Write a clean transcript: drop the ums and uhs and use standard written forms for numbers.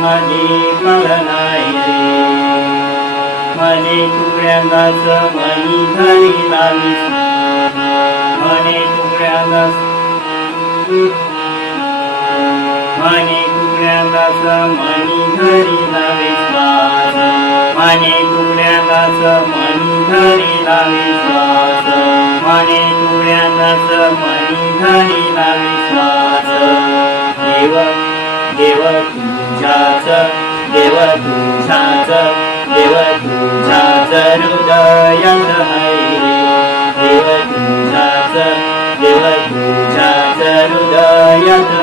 माझे फळ नाही रे. मने तुकड्यांदाच मनी घरी लावीस, मने तुकड्यांदाच मने तुकड्यांदाच मनी घरी लावीस वास, मने तुकड्यांदाच मनी घरी लावीस वास, मने तुकड्यांदाच मनी घरी लावीस वास. देव देव तुझ्याच, देव तुझ्याच, देव तुझ्याच हृदयात है रे. देव तुझ्याच, देव तुझ्याच हृदयात